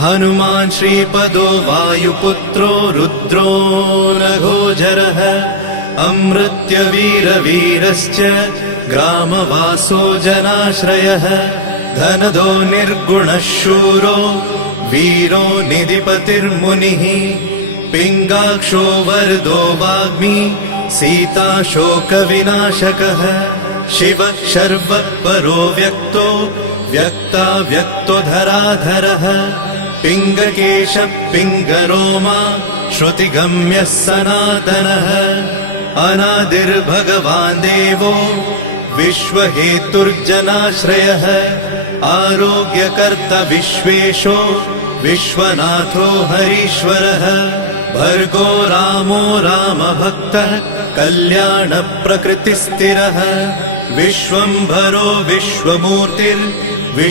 हनुमान् श्रीपदो वायुपुत्रो रुद्रो नघोजरः अमृत्यवीरवीरश्च ग्रामवासो जनाश्रयः धनदो निर्गुणः शूरो वीरो निधिपतिर्मुनिः पिङ्गाक्षो वरदो वाग्मी सीताशोकविनाशकः शिवः शर्वः परो व्यक्तो व्यक्ताव्यक्तो धराधरः पिङ्गकेशः पिङ्गरोमा श्रुतिगम्यः सनातनः अनादिर्भगवान् देवो विश्वहेतुर्जनाश्रयः आरोग्यकर्ता विश्वेशो विश्वनाथो हरीश्वरः भर्गो रामो रामभक्तः कल्याणप्रकृतिस्थिरः विश्वम्भरो विश्वमूर्तिर्